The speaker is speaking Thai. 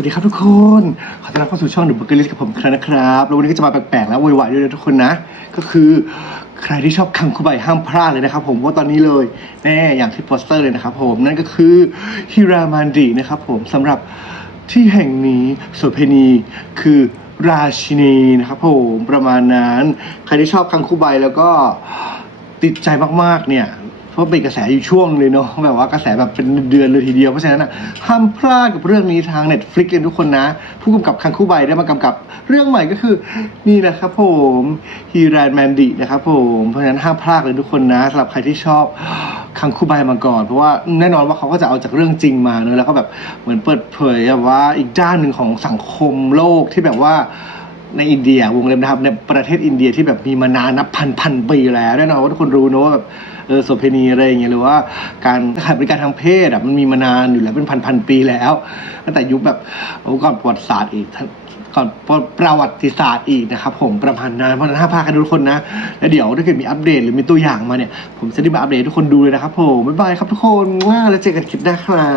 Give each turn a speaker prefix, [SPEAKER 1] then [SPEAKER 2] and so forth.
[SPEAKER 1] วัสดีครับทุกคน ขอต้อนรับเข้าสู่ช่อง The Burger List กับผมครับนะครับแล้ววันนี้ก็จะมาแปลกๆแล้ววุ่นวายด้วยนะทุกคนนะ ก็คือใครที่ชอบคังคูใบห้ามพลาดเลยนะครับผมว่าตอนนี้เลยแน่อย่างที่โปสเตอร์เลยนะครับผมนั่นก็คือฮิรามันดินะครับผมสำหรับที่แห่งนี้โสเพณีคือราชินีนะครับผมประมาณนั้น ใครที่ชอบคังคูใบแล้วก็ติดใจมากๆเนี่ย เพราเป็นกระแสอยู่ช่วงเลยเนาะแบบว่ากระแสแบบเป็นเดือนเลยทีเดียวเพราะฉะนั้นอะห้ามพลาดกับเรื่องนี้ทาง Netflix เลยทุกคนนะ ผู้กำกับคังคู่ใบได้มากำกับเรื่องใหม่ก็คือนี่นะครับผมฮีรานแมนดินะครับผมเพราะฉะนั้นห้ามพลาดเลยทุกคนนะสำหรับใครที่ชอบคังคู่ใบมาก่อน เพราะว่าแน่นอนว่าเขาก็จะเอาจากเรื่องจริงมาเนอะแล้วก็แบบเหมือนเปิดเผยแบบว่าอีกด้านหนึ่งของสังคมโลกที่แบบว่า ในอินเดียวงเล็บนะครับในประเทศอินเดียที่แบบมีมานานนับพันพันปีแล้วแน่นอนว่าทุกคนรู้นะว่าแบบเออโสเภณีอะไรอย่างเงี้ยหรือว่าการขายบริการทางเพศอะมันมีมานานอยู่แล้วเป็นพันพันปีแล้วตั้งแต่ยุคแบบก่อนประวัติศาสตร์อีกก่อนประวัติศาสตร์อีกนะครับผมประมาณนั้นเพราะนั้นห้าพากันทุกคนนะแล้วเดี๋ยวถ้าเกิดมีอัปเดตหรือมีตัวอย่างมาเนี่ย ผมจะได้มาอัปเดตทุกคนดูเลยนะครับผมบ๊ายบายครับทุกคนว่าแล้วเจอกันคลิปหน้าครับ